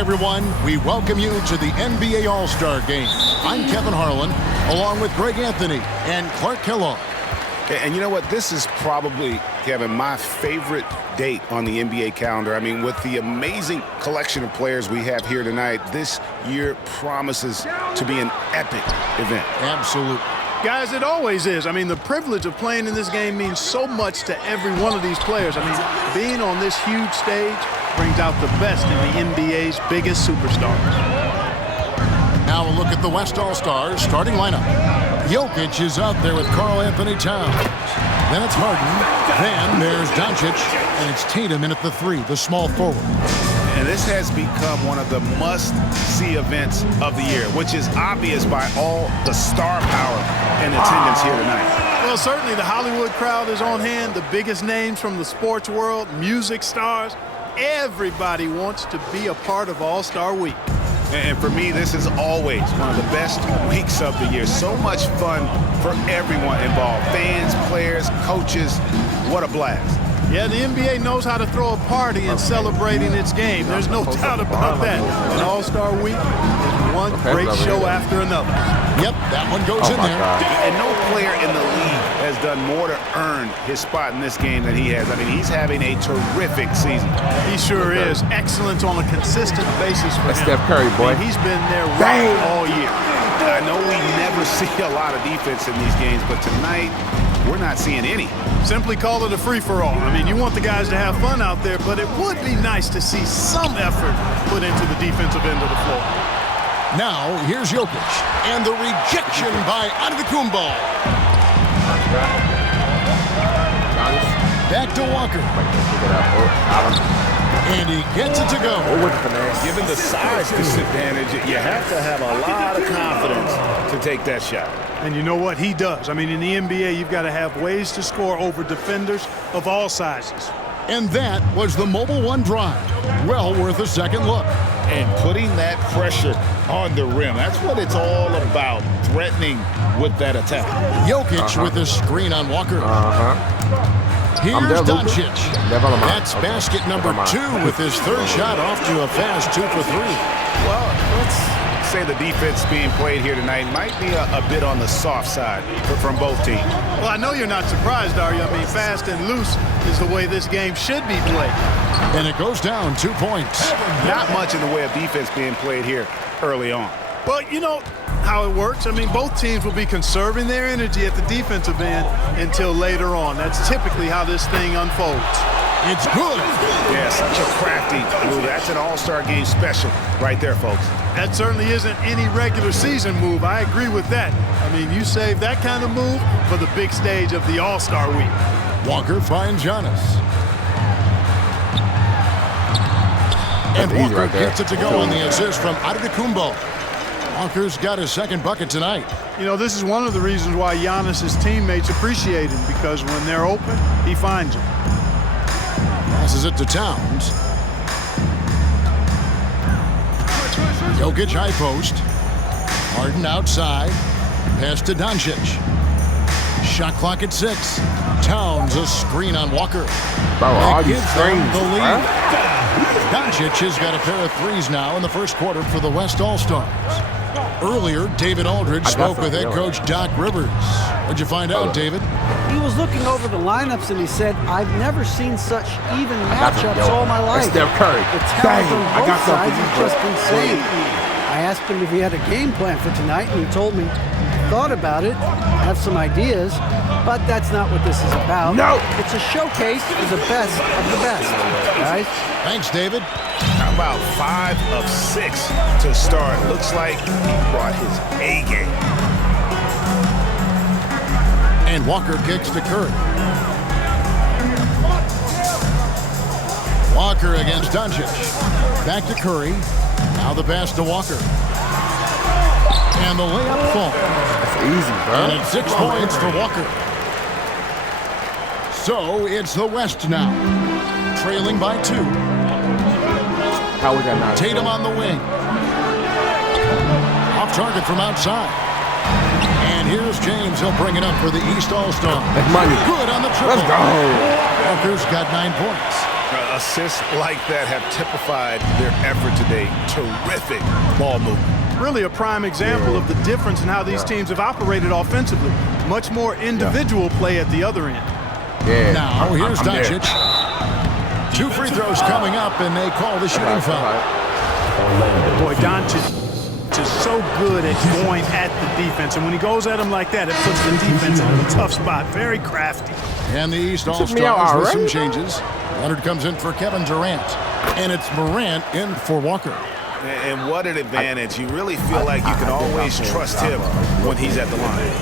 everyone. We welcome you to the NBA All-Star Game. I'm Kevin Harlan, along with Greg Anthony and Clark Kellogg. And you know what? This is probably, Kevin, my favorite date on the NBA calendar. I mean, with the amazing collection of players we have here tonight, this year promises to be an epic event. Absolutely. Guys, it always is. I mean, the privilege of playing in this game means so much to every one of these players. I mean, being on this huge stage brings out the best in the NBA's biggest superstars. Now a look at the West All-Stars starting lineup. Jokic is out there with Karl Anthony Towns. Then it's Harden. Then there's Doncic. And it's Tatum in at the 3, the small forward. And this has become one of the must-see events of the year, which is obvious by all the star power and attendance here tonight. Well, certainly the Hollywood crowd is on hand, the biggest names from the sports world, music stars. Everybody wants to be a part of All-Star Week. And for me, this is always one of the best weeks of the year. So much fun for everyone involved. Fans, players, coaches. What a blast. Yeah, the NBA knows how to throw a party in celebrating its game. There's no doubt about that. And All-Star Week is one great show after another. Yep, that one goes in there. And no player in the league has done more to earn his spot in this game than he has. I mean, he's having a terrific season. He sure is. Excellence on a consistent basis for him. Steph Curry, boy. He's been there right all year. I know we never see a lot of defense in these games, but tonight we're not seeing any. Simply call it a free-for-all. I mean, you want the guys to have fun out there, but it would be nice to see some effort put into the defensive end of the floor. Now, here's Jokic. And the rejection by Antetokounmpo. Back to Walker. And he gets it to go. Given the size disadvantage, you have to have a lot of confidence to take that shot. And you know what? He does. I mean, in the NBA, you've got to have ways to score over defenders of all sizes. And that was the Mobile One drive. Well worth a second look. And putting that pressure on the rim. That's what it's all about, threatening with that attack. Jokic with a screen on Walker. Here's Doncic. That's basket number 2 with his third shot off to a fast 2 for 3. Well, let's say the defense being played here tonight might be a bit on the soft side from both teams. Well, I know you're not surprised, are you? I mean, fast and loose is the way this game should be played. And it goes down 2 points. Not much in the way of defense being played here early on. But you know how it works. I mean, both teams will be conserving their energy at the defensive end until later on. That's typically how this thing unfolds. It's good. Yeah, such a crafty move. That's an All-Star Game special right there, folks. That certainly isn't any regular season move. I agree with that. I mean, you save that kind of move for the big stage of the All-Star Week. Walker finds Giannis. And Walker gets it to go on the assist from Antetokounmpo. Walker's got his second bucket tonight. You know, this is one of the reasons why Giannis' teammates appreciate him, because when they're open, he finds them. Passes it to Towns. Jokic high post. Harden outside. Pass to Doncic. Shot clock at 6. Towns a screen on Walker. That gives them the lead. Doncic has got a pair of threes now in the first quarter for the West All-Stars. Earlier, David Aldridge spoke with head coach Doc Rivers. What'd you find out, David? He was looking over the lineups and he said, "I've never seen such even matchups all my life. Steph Curry. The talent on both sides is just insane." I asked him if he had a game plan for tonight, and he told me he thought about it, have some ideas, but that's not what this is about. No! It's a showcase for the best of the best, guys. Thanks, David. How about 5 of 6 to start? Looks like he brought his A game. And Walker kicks to Curry. Walker against Doncic. Back to Curry. Now the pass to Walker. And the layup falls. That's easy, bro. And it's 6 points for Walker. So it's the West now. Trailing by 2. How we got now? Tatum on the wing. Off target from outside. And here's James. He'll bring it up for the East All-Star. That's money. Good on the triple. Let's go. Walker's got 9 points. assists like that have typified their effort today. Terrific ball movement. Really a prime example of the difference in how these teams have operated offensively. Much more individual play at the other end. Yeah. Now, here's Doncic. 2 free throws coming up, and they call the shooting foul. Boy, Doncic is so good at going at the defense, and when he goes at him like that, it puts the defense in a tough spot. Very crafty. And the East All-Stars with some changes. Leonard comes in for Kevin Durant, and it's Morant in for Walker. And what an advantage. You really feel like you can always trust him when he's at the line.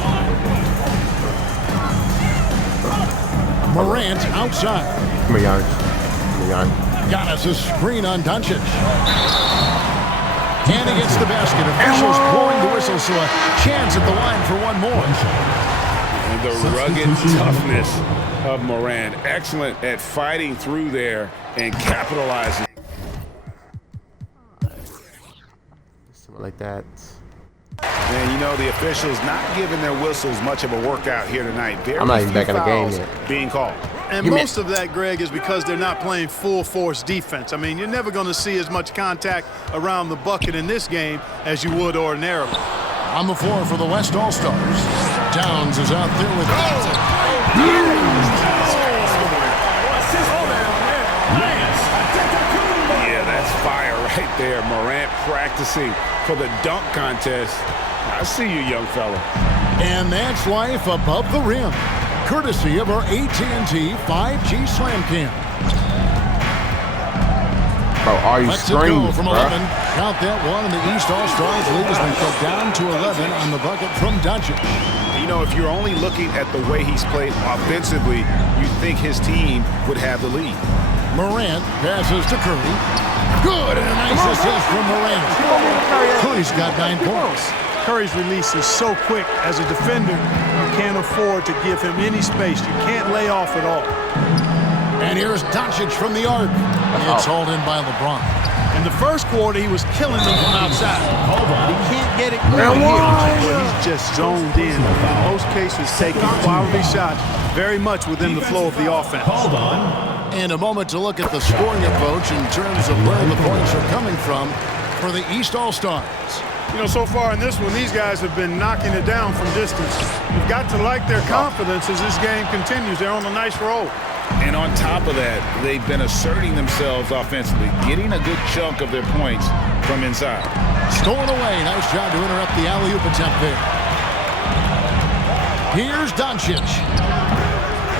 Morant outside. Come here, Giannis. Giannis a screen on Doncic. And he gets the basket. Officials blowing the whistle, so a chance at the line for one more. And the rugged toughness of Morant. Excellent at fighting through there and capitalizing. Something like that. And you know, the officials not giving their whistles much of a workout here tonight. Very I'm not even few back in the game fouls yet. being called. And most of that, Greg, is because they're not playing full force defense. I mean, you're never going to see as much contact around the bucket in this game as you would ordinarily. On the floor for the West All-Stars. Downs is out there with Yeah, that's fire right there. Morant practicing for the dunk contest. I see you, young fella. And that's life above the rim. Courtesy of our AT&T 5G Slam Cam. Bro, are you Let's it go screaming, from bro? 11. Count that one, and the East All-Stars lead has been cut down to 11 on the bucket from Doncic. You know, if you're only looking at the way he's played offensively, you'd think his team would have the lead. Morant passes to Curry. Good, and a nice assist from Morant. Curry's got 9 points. Curry's release is so quick. As a defender, you can't afford to give him any space. You can't lay off at all. And here's Doncic from the arc. It's hauled in by LeBron. In the first quarter, he was killing them from outside. He can't get it going here, but he's just zoned in. In most cases, taking quality shots very much within the flow of the offense. And a moment to look at the scoring approach in terms of where the points are coming from for the East All-Stars. You know, so far in this one, these guys have been knocking it down from distance. You've got to like their confidence as this game continues. They're on a nice roll. And on top of that, they've been asserting themselves offensively, getting a good chunk of their points from inside. Stolen away. Nice job to interrupt the alley-oop attempt there. Here's Doncic.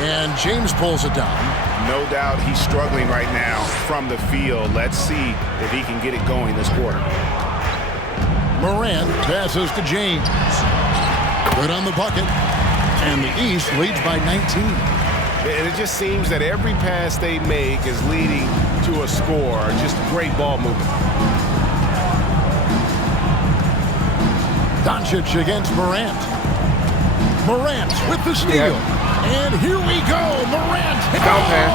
And James pulls it down. No doubt he's struggling right now from the field. Let's see if he can get it going this quarter. Morant passes to James. Good on the bucket. And the East leads by 19. And it just seems that every pass they make is leading to a score. Just great ball movement. Doncic against Morant. Morant with the steal. And here we go. Morant. Down pass.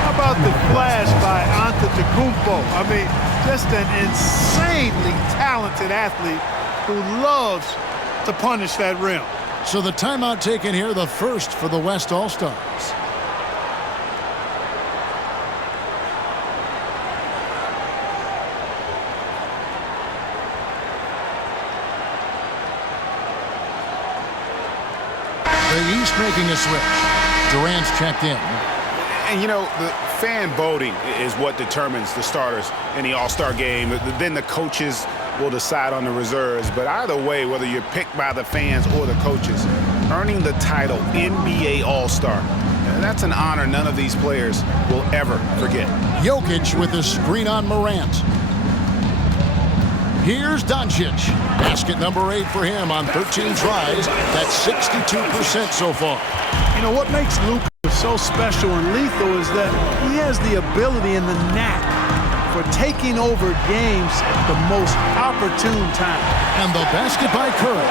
How about the flash by Antetokounmpo? I mean, just an insanely talented athlete who loves to punish that rim. So the timeout taken here, the first for the West All-Stars. The East making a switch. Durant's checked in. And, you know, the fan voting is what determines the starters in the All-Star game. Then the coaches will decide on the reserves. But either way, whether you're picked by the fans or the coaches, earning the title NBA All-Star, that's an honor none of these players will ever forget. Jokic with a screen on Morant. Here's Doncic. Basket number 8 for him on 13 tries. That's 62% so far. You know, what makes Luka so special and lethal is that he has the ability and the knack for taking over games at the most opportune time. And the basket by Curry.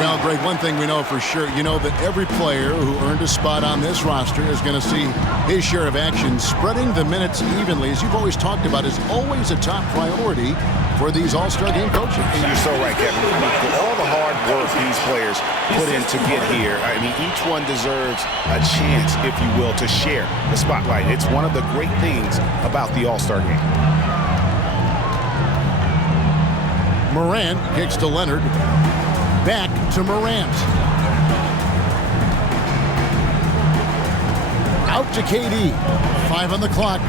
Now, Greg, one thing we know for sure, you know that every player who earned a spot on this roster is going to see his share of action. Spreading the minutes evenly, as you've always talked about, is always a top priority for these All-Star game coaches. And you're so right, Kevin. For all the hard work these players players put in to get here. I mean, each one deserves a chance, if you will, to share the spotlight. It's one of the great things about the All-Star game. Morant kicks to Leonard. Back to Morant. Out to KD. 5 on the clock.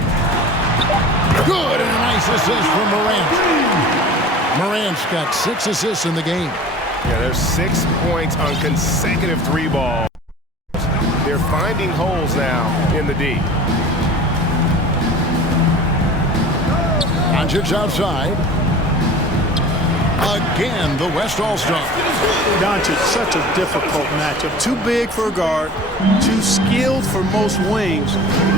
Good, and a nice assist from Morant. Morant's got 6 assists in the game. Yeah, there's 6 points on consecutive 3 balls. They're finding holes now in the D. Doncic outside. Again, the West All-Star. Doncic, such a difficult matchup. Too big for a guard, too skilled for most wings.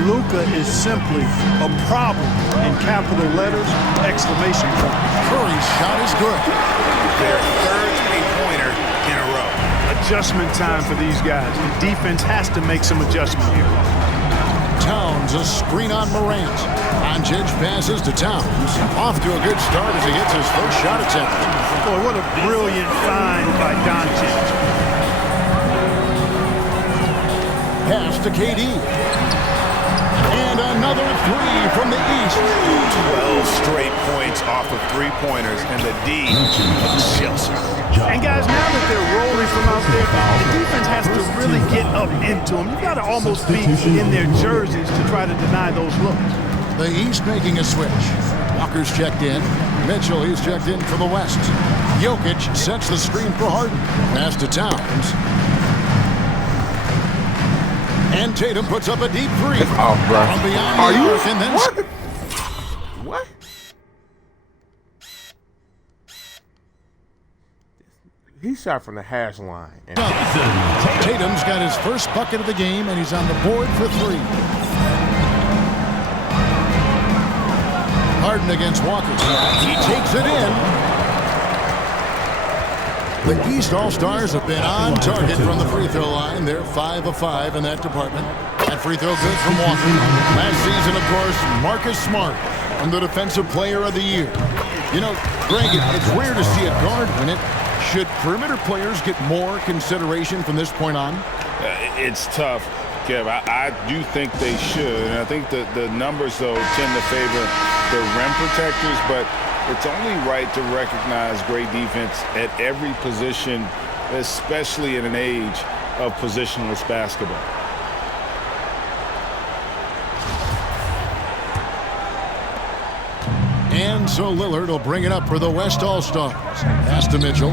Luka is simply a problem in capital letters, exclamation point. Curry's shot is good. Their third three-pointer in a row. Adjustment time for these guys. The defense has to make some adjustment here. Towns, a screen on Morant. Doncic passes to Towns. Off to a good start as he gets his first shot attempt. Boy, what a brilliant find by Doncic. Pass to KD. And another 3 from the East. 12 straight points off of three-pointers, and the D chills. And guys, now that they're rolling from out there, the defense has to really get up into them. You've got to almost be in their jerseys to try to deny those looks. The East making a switch. Walker's checked in. Mitchell, he's checked in for the West. Jokic sets the screen for Harden. Pass to Towns. And Tatum puts up a deep 3. Oh, bro. From beyond Are the you? arc, and then What? What? He shot from the hash line. And Tatum's got his first bucket of the game, and he's on the board for 3. Harden against Walker. He takes it in. The East All-Stars have been on target from the free throw line. They're 5 of 5 in that department. That free throw good from Walker. Last season, of course, Marcus Smart won the Defensive Player of the Year. You know, Greg, it's rare to see a guard win it. Should perimeter players get more consideration from this point on? It's tough, Kev. I do think they should. And I think the numbers, though, tend to favor the rim protectors, but it's only right to recognize great defense at every position, especially in an age of positionless basketball. And so Lillard will bring it up for the West All-Stars. Pass to Mitchell.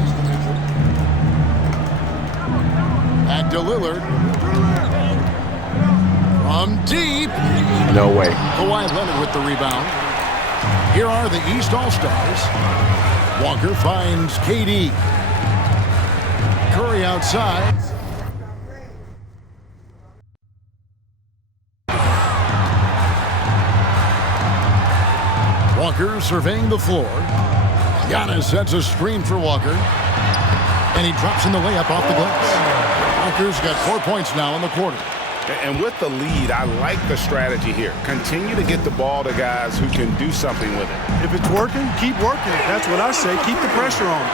Back to Lillard. From deep. no way. Kawhi Leonard with the rebound. Here are the East All-Stars. Walker finds KD. Curry outside. Walker surveying the floor. Giannis sets a screen for Walker. And he drops in the layup off the glass. Walker's got 4 points now in the quarter. And with the lead, I like the strategy here. Continue to get the ball to guys who can do something with it. If it's working, keep working it. That's what I say. Keep the pressure on.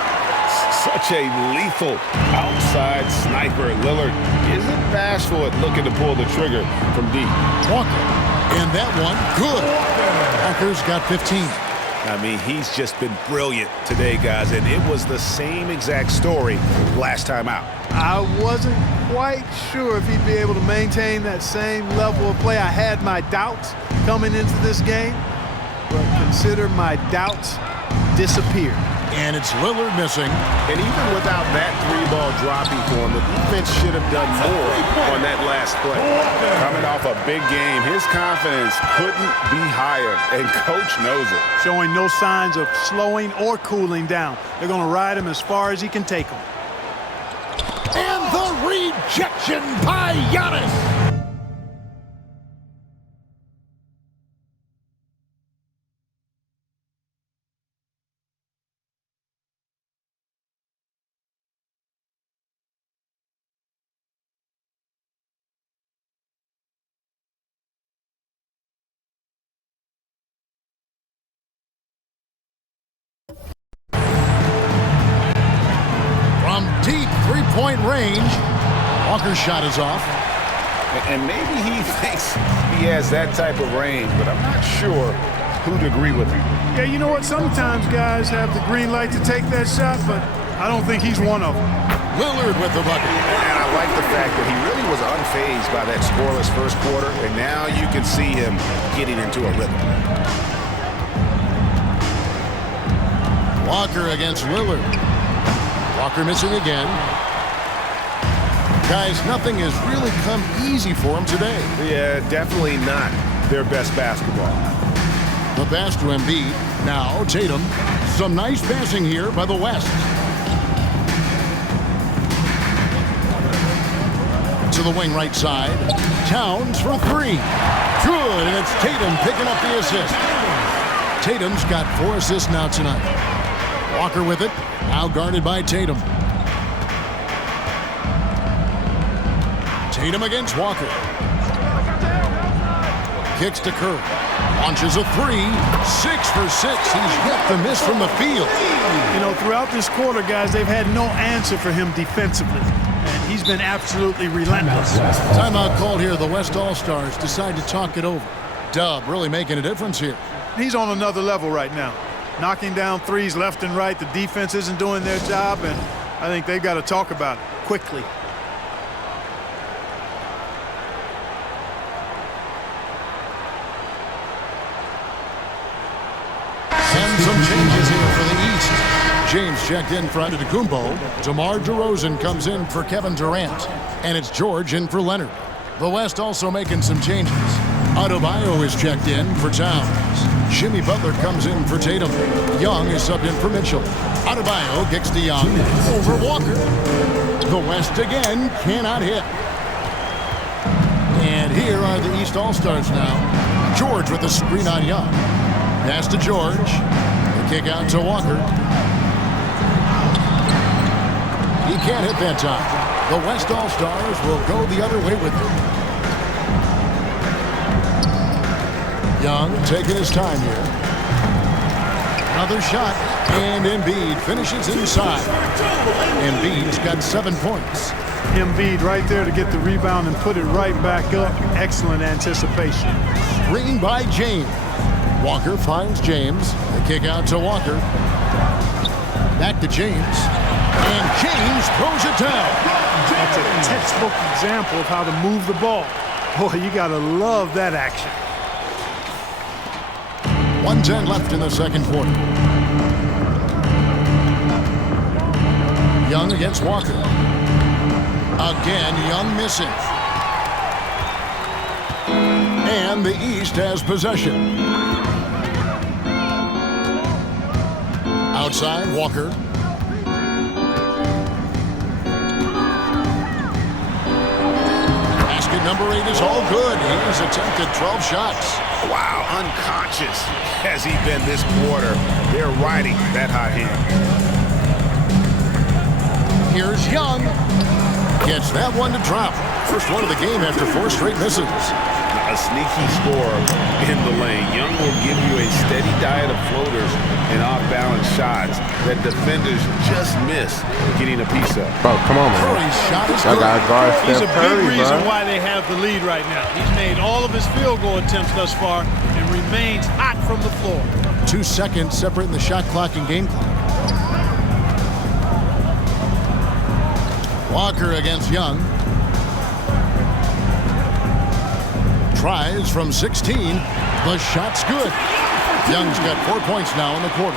Such a lethal outside sniper. Lillard isn't bashful at looking to pull the trigger from deep. Walker. And that one, good. Walker's got 15. I mean, he's just been brilliant today, guys, and it was the same exact story last time out. I wasn't quite sure if he'd be able to maintain that same level of play. I had my doubts coming into this game, but consider my doubts disappeared. And it's Lillard missing. And even without that three-ball dropping for him, the defense should have done more on that last play. Coming off a big game, his confidence couldn't be higher, and Coach knows it. Showing no signs of slowing or cooling down. They're going to ride him as far as he can take him. And the rejection by Giannis. From deep three-point range. Walker's shot is off. And maybe he thinks he has that type of range, but I'm not sure who'd agree with him. Yeah, you know what? Sometimes guys have the green light to take that shot, but I don't think he's one of them. Lillard with the bucket. And I like the fact that he really was unfazed by that scoreless first quarter, and now you can see him getting into a rhythm. Walker against Lillard. Walker missing again. Guys, nothing has really come easy for him today. Yeah, definitely not their best basketball. The pass to Embiid. Now Tatum. Some nice passing here by the West. To the wing right side. Towns for three. Good, and it's Tatum picking up the assist. Tatum's got 4 assists now tonight. Walker with it. Now guarded by Tatum. Tatum against Walker. Kicks to Curry. Launches a three. 6 for 6. He's yet to miss from the field. You know, throughout this quarter, guys, they've had no answer for him defensively. And he's been absolutely relentless. Timeout called here. The West All-Stars decide to talk it over. Dub really making a difference here. He's on another level right now. Knocking down threes left and right. The defense isn't doing their job, and I think they've got to talk about it quickly. And some changes here for the East. James checked in for Antetokounmpo. DeMar DeRozan comes in for Kevin Durant. And it's George in for Leonard. The West also making some changes. Adebayo is checked in for Towns. Jimmy Butler comes in for Tatum. Young is subbed in for Mitchell. Adebayo kicks to Young over Walker. The West again cannot hit. And here are the East All-Stars now. George with the screen on Young. Pass to George. The kick out to Walker. He can't hit that time. The West All-Stars will go the other way with him. Young taking his time here. Another shot, and Embiid finishes inside. Embiid's got 7 points. Embiid right there to get the rebound and put it right back up. Excellent anticipation. Screen by James. Walker finds James. The kick out to Walker. Back to James. And James throws it down. That's a textbook example of how to move the ball. Boy, you got to love that action. 1:10 left in the second quarter. Young against Walker. Again, Young missing. And the East has possession. Outside, Walker. Basket number 8 is all good. He has attempted 12 shots. Wow, unconscious has he been this quarter. They're riding that hot hand. Here's Young. Gets that one to drop. First one of the game after 4 straight misses. A sneaky score in the lane. Young will give you a steady diet of floaters and off-balance shots that defenders just miss getting a piece of. Bro, come on, man. Curry's shot is I good. got guard He's a Steph big Curry, reason bro. why they have the lead right now. He's made all of his field goal attempts thus far and remains hot from the floor. 2 seconds separating the shot clock and game clock. Walker against Young. Tries from 16. The shot's good. Young's got 4 points now in the quarter.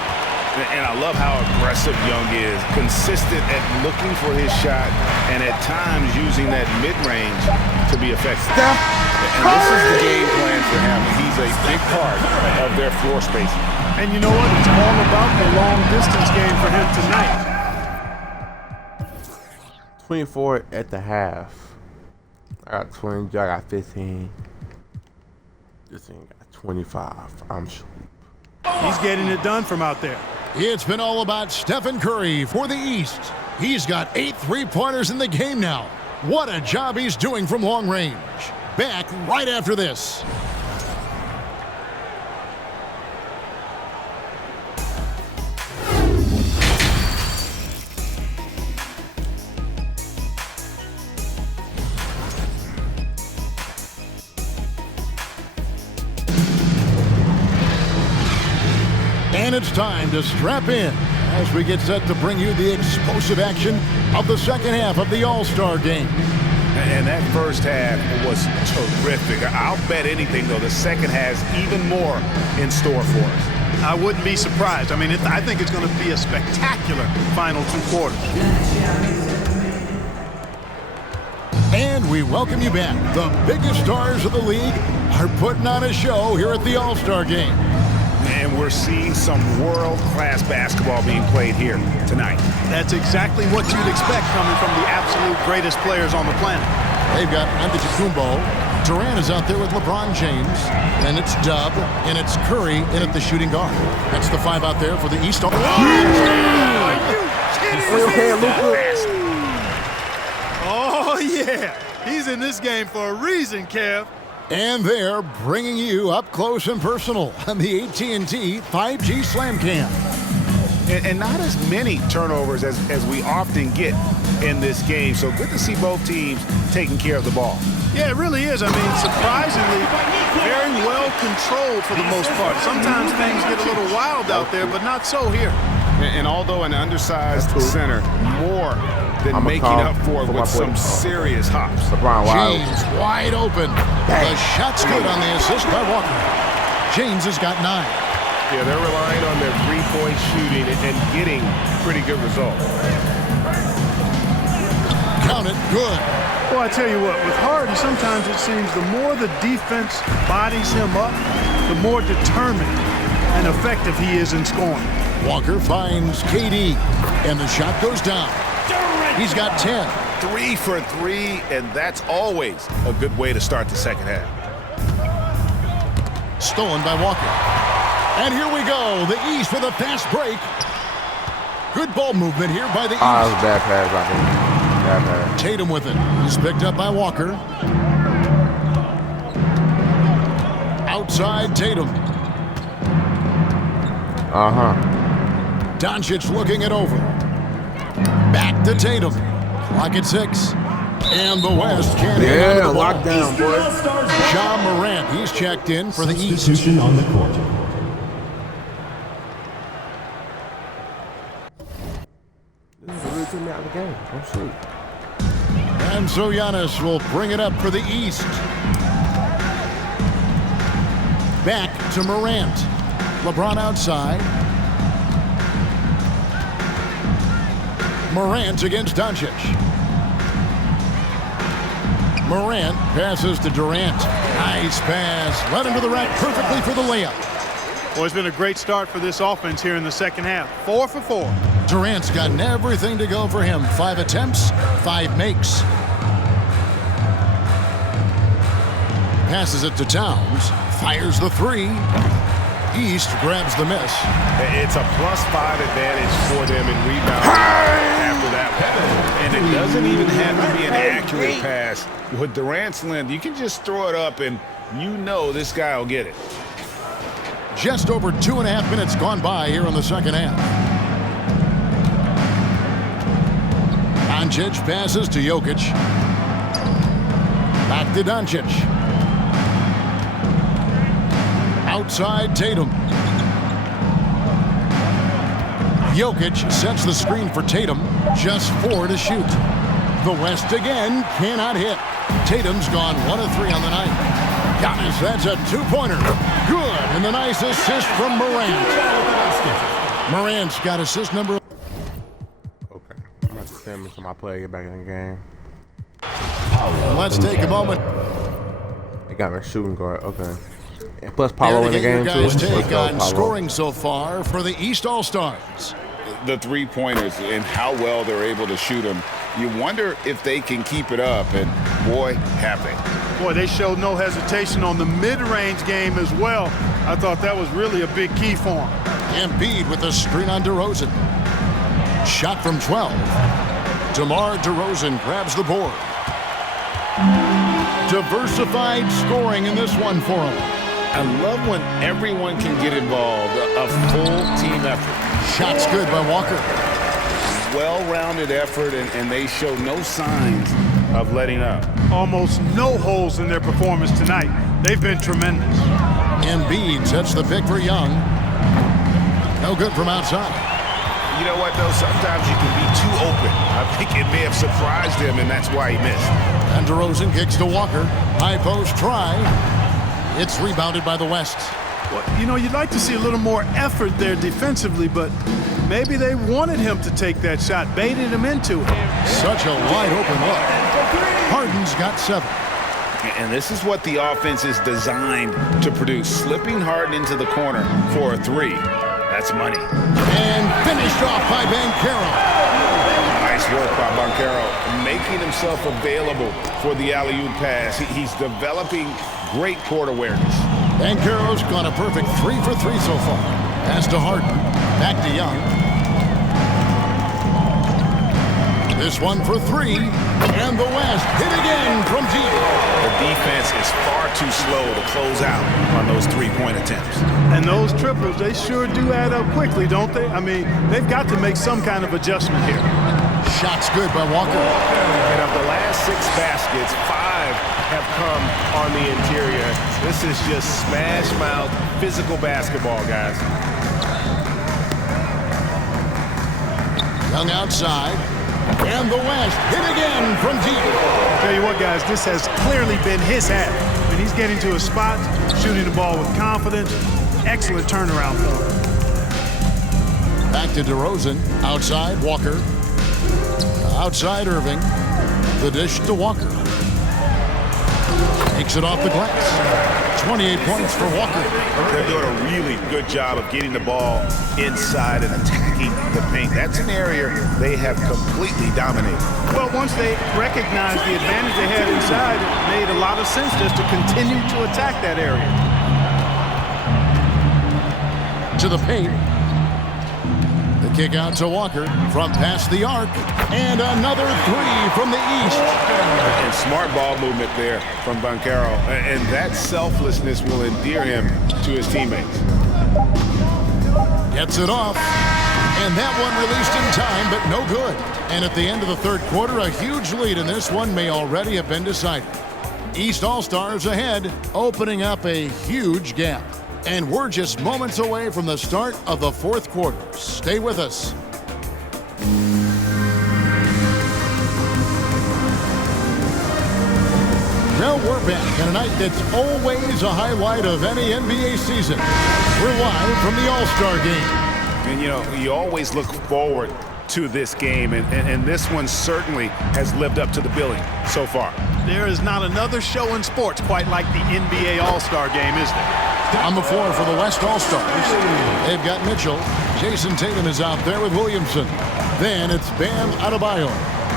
And I love how aggressive Young is. Consistent at looking for his shot and at times using that mid-range to be effective. And this is the game plan for him. He's a big part of their floor spacing. And you know what? It's all about the long distance game for him tonight. 24 at the half. I got 20. I got 15. This thing got 25. I'm sure. He's getting it done from out there. It's been all about Stephen Curry for the East. He's got 8 3-pointers in the game now. What a job he's doing from long range. Back right after this. And it's time to strap in as we get set to bring you the explosive action of the second half of the All-Star game. And that first half was terrific. I'll bet anything, though, the second has even more in store for us. I wouldn't be surprised. I mean, I think it's going to be a spectacular final 2 quarters. And we welcome you back. The biggest stars of the league are putting on a show here at the All-Star game. And we're seeing some world-class basketball being played here tonight. That's exactly what you'd expect coming from the absolute greatest players on the planet. They've got Antetokounmpo. Durant is out there with LeBron James. And it's Dub. And it's Curry in at the shooting guard. That's the 5 out there for the East. Are you kidding me? Oh, yeah. He's in this game for a reason, Kev. And they're bringing you up close and personal on the AT&T 5G Slam Cam. And not as many turnovers as we often get in this game. So good to see both teams taking care of the ball. Yeah, it really is. I mean, surprisingly, very well controlled for the most part. Sometimes things get a little wild out there, but not so here. And although an undersized center, more than making up for it with some serious hops. James wide open. The shot's good on the assist by Walker. James has got 9. Yeah, they're relying on their three-point shooting and getting pretty good results. Count it, good. Well, I tell you what, with Harden, sometimes it seems the more the defense bodies him up, the more determined and effective he is in scoring. Walker finds KD, and the shot goes down. He's got 10. 3 for 3, and that's always a good way to start the second half. Stolen by Walker. And here we go, the East with a fast break. Good ball movement here by the East. That was a bad pass, I think. Bad pass. Tatum with it. He's picked up by Walker. Outside Tatum. Doncic looking it over. Back to Tatum. Clock at 6. And the West can't hit out of the ball. Lockdown, boy. Ja Morant, he's checked in for the East. Substitution on the court. This is really took me out of the game. Oh, shoot. And so Giannis will bring it up for the East. Back to Morant. LeBron outside. Morant against Doncic. Morant passes to Durant. Nice pass. Led him to the rack perfectly for the layup. Well, it's been a great start for this offense here in the second half. 4 for 4. Durant's gotten everything to go for him. 5 attempts, 5 makes. Passes it to Towns. Fires the 3. East grabs the miss. It's a +5 advantage for them in rebounding after that one. And it doesn't even have to be an accurate pass. With Durant's length, you can just throw it up and you know this guy will get it. Just over 2.5 minutes gone by here in the second half. Doncic passes to Jokic. Back to Doncic. Outside Tatum. Jokic sets the screen for Tatum. Just 4 to shoot. The West again cannot hit. Tatum's gone 1 of 3 on the night. Giannis, that's a 2-pointer. Good, and the nice assist from Morant. Morant's got assist number. Okay. I'm going to send me some my player get back in the game. Let's take a moment. They got me shooting guard. Okay. And plus Paulo in the Here to game get your too. guys' Let's take go, on Paulo. scoring so far for the East All-Stars. The three-pointers and how well they're able to shoot them. You wonder if they can keep it up, and boy, have they. Boy, they showed no hesitation on the mid-range game as well. I thought that was really a big key for them. Embiid with a screen on DeRozan. Shot from 12. DeMar DeRozan grabs the board. Diversified scoring in this one for him. I love when everyone can get involved, a full team effort. Shot's good by Walker. Well-rounded effort, and they show no signs of letting up. Almost no holes in their performance tonight. They've been tremendous. Embiid sets the pick for Young. No good from outside. You know what, though? Sometimes you can be too open. I think it may have surprised him, and that's why he missed. And DeRozan kicks to Walker. High post try. It's rebounded by the West. Well, you know, you'd like to see a little more effort there defensively, but maybe they wanted him to take that shot, baited him into it. Such a wide open look. Harden's got 7. And this is what the offense is designed to produce. Slipping Harden into the corner for a 3. That's money. And finished off by Banchero. Nice work by Banchero, making himself available for the alley-oop pass. He's developing great court awareness. Banchero's gone a perfect 3 for 3 so far. Pass to Harden. Back to Young. This one for 3. And the West hit again from deep. The defense is far too slow to close out on those 3-point attempts. And those triples, they sure do add up quickly, don't they? I mean, they've got to make some kind of adjustment here. Shot's good by Walker. And of the last 6 baskets, 5 have come on the interior. This is just smash mouth physical basketball, guys. Young outside. And the West hit again from deep. Tell you what, guys, this has clearly been his hat. When he's getting to a spot, shooting the ball with confidence, excellent turnaround for him. Back to DeRozan. Outside, Walker. Outside, Irving. The dish to Walker. Takes it off the glass. 28 points for Walker. They're doing a really good job of getting the ball inside and attacking the paint. That's an area they have completely dominated. Well, once they recognized the advantage they had inside, it made a lot of sense just to continue to attack that area. To the paint. The kick out to Walker from past the arc. And another 3 from the east. And smart ball movement there from Banchero. And that selflessness will endear him to his teammates. Gets it off. And that one released in time, but no good. And at the end of the third quarter, a huge lead in this one may already have been decided. East All-Stars ahead, opening up a huge gap. And we're just moments away from the start of the fourth quarter. Stay with us. Well, we're back on a night that's always a highlight of any NBA season. We're live from the All-Star game. And, you know, you always look forward to this game, and this one certainly has lived up to the billing so far. There is not another show in sports quite like the NBA All-Star game, is there? On the floor for the West All-Stars, they've got Mitchell. Jason Tatum is out there with Williamson. Then it's Bam Adebayo,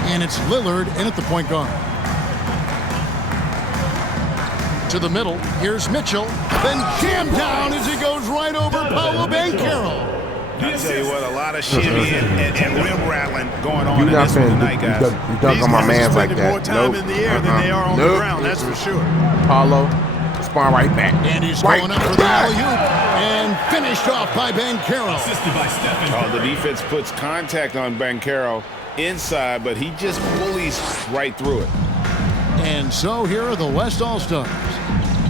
and it's Lillard in at the point guard. To the middle, here's Mitchell, then jammed down as he goes right over Paolo Banchero. I tell you what, a lot of shimmy and rim rattling going on You're in not this one finna tonight, guys. you dunk on my man like that. More time in the air than they are on the ground, that's for sure. Paulo, spawn right back. And he's going up for the alley-oop and finished off by Banchero. Oh, the defense puts contact on Banchero inside, but he just bullies right through it. And so here are the West All-Stars.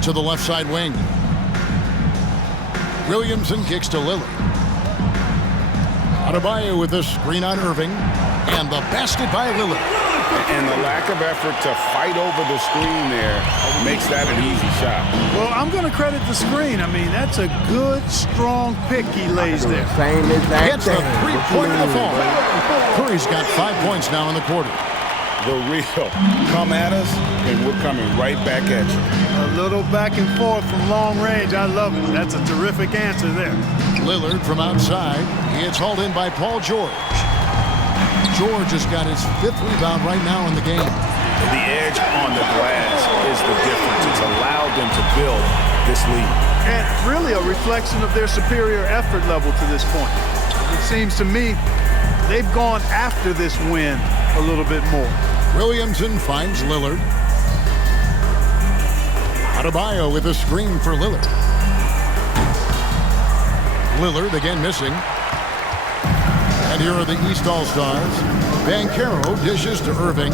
To the left side wing. Williamson kicks to Lillard. Adebayo with the screen on Irving. And the basket by Lillard. And the lack of effort to fight over the screen there makes that an easy shot. Well, I'm going to credit the screen. I mean, that's a good, strong pick he lays there. Same exact Gets the thing. three-pointer to fall. Curry's got 5 points now in the quarter. The real come at us, and we're coming right back at you. A little back and forth from long range. I love it. That's a terrific answer there. Lillard from outside. It's hauled in by Paul George. George has got his 5th rebound right now in the game. The edge on the glass is the difference. It's allowed them to build this lead. And really a reflection of their superior effort level to this point. It seems to me they've gone after this win a little bit more. Williamson finds Lillard. Adebayo with a screen for Lillard. Lillard again missing. And here are the East All-Stars. Banchero dishes to Irving.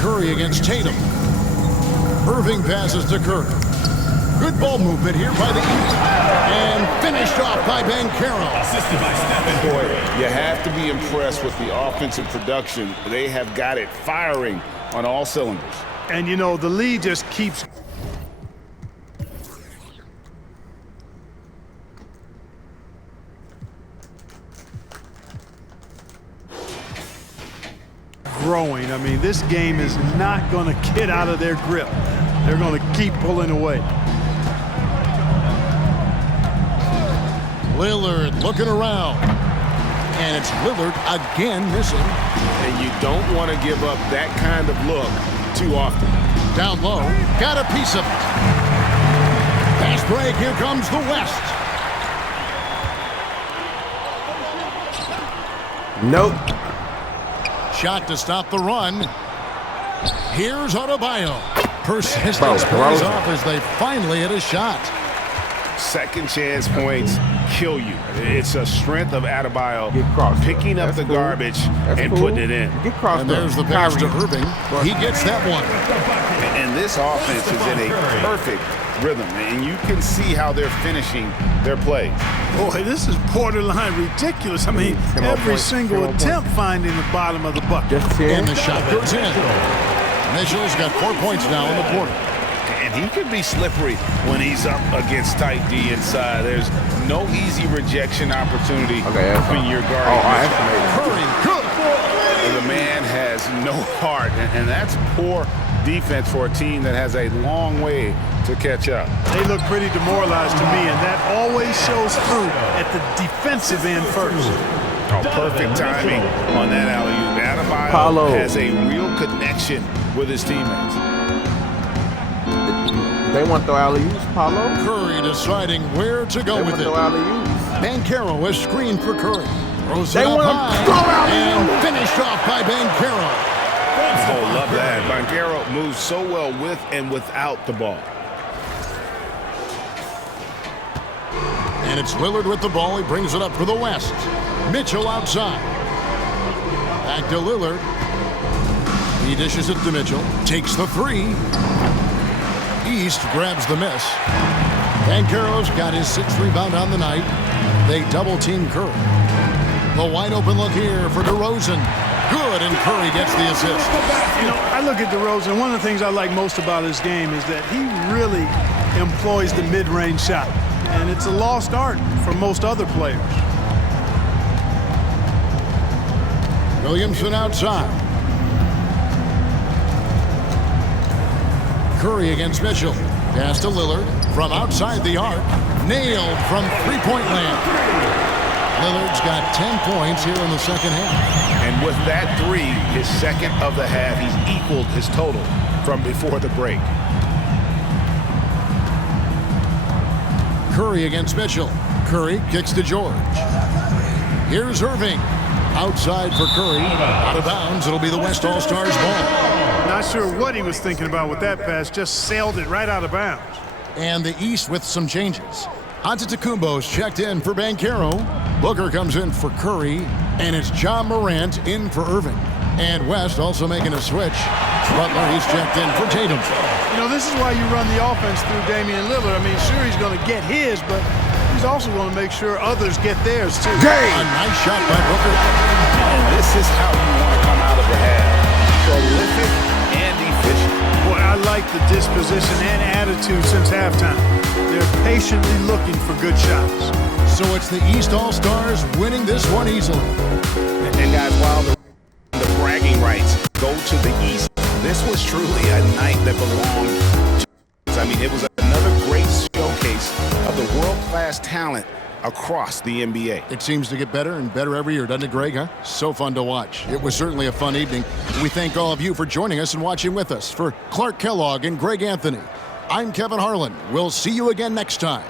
Curry against Tatum. Irving passes to Curry. Good ball movement here by the East. And finished off by Banchero. Assisted by Stephen. Boy, you have to be impressed with the offensive production. They have got it firing on all cylinders. And, you know, the lead just keeps growing. I mean, this game is not going to get out of their grip. They're going to keep pulling away. Lillard looking around. And it's Lillard again missing. And you don't want to give up that kind of look too often. Down low, got a piece of it. Fast break, here comes the West. Nope. Shot to stop the run. Here's Adebayo. Persistence pays off as they finally hit a shot. Second chance points kill you. It's a strength of Adebayo picking up the garbage and putting it in. And there's the pass to Irving. He gets that one. And this offense is in a perfect rhythm, and you can see how they're finishing their plays. Boy, this is borderline ridiculous. I mean, every single attempt finding the bottom of the bucket. And the shot goes in. Mitchell's got 4 points now in the quarter. And he could be slippery when he's up against tight D inside. There's no easy rejection opportunity when you're guarding. Curry, good. The man has no heart, and that's poor defense for a team that has a long way to catch up. They look pretty demoralized to me, and that always shows through at the defensive end first. Oh, perfect timing on that alley-oop. Adebayo has a real connection with his teammates. They want the alley-oops, Paulo. Curry deciding where to go with it. Banchero is screened for Curry. Throws it up high and finished off by Banchero. Oh, love that. Banchero moves so well with and without the ball. And it's Lillard with the ball. He brings it up for the West. Mitchell outside. Back to Lillard. He dishes it to Mitchell. Takes the three. East grabs the miss. Banchero's got his 6th rebound on the night. They double-team Curry. The wide-open look here for DeRozan. Good, and Curry gets the assist. You know, I look at DeRozan. One of the things I like most about his game is that he really employs the mid-range shot. And it's a lost art for most other players. Williamson outside. Curry against Mitchell. Pass to Lillard from outside the arc. Nailed from three-point land. Lillard's got 10 points here in the second half. And with that three, his second of the half, he's equaled his total from before the break. Curry against Mitchell. Curry kicks to George. Here's Irving. Outside for Curry. Out of bounds. It'll be the West All-Stars ball. Not sure what he was thinking about with that pass. Just sailed it right out of bounds. And the East with some changes. Antetokounmpo's checked in for Banchero. Booker comes in for Curry. And it's John Morant in for Irving. And West also making a switch. Butler, he's checked in for Tatum. You know, this is why you run the offense through Damian Lillard. I mean, sure, he's going to get his, but he's also going to make sure others get theirs, too. A nice shot by Booker. And this is how you want to come out of the half. Prolific and efficient. Boy, I like the disposition and attitude since halftime. They're patiently looking for good shots. So it's the East All-Stars winning this one easily. And guys, while the bragging rights go to the East, this was truly a night that belonged to. I mean, it was another great showcase of the world-class talent across the NBA. It seems to get better and better every year, doesn't it, Greg? Huh? So fun to watch. It was certainly a fun evening. We thank all of you for joining us and watching with us. For Clark Kellogg and Greg Anthony, I'm Kevin Harlan. We'll see you again next time.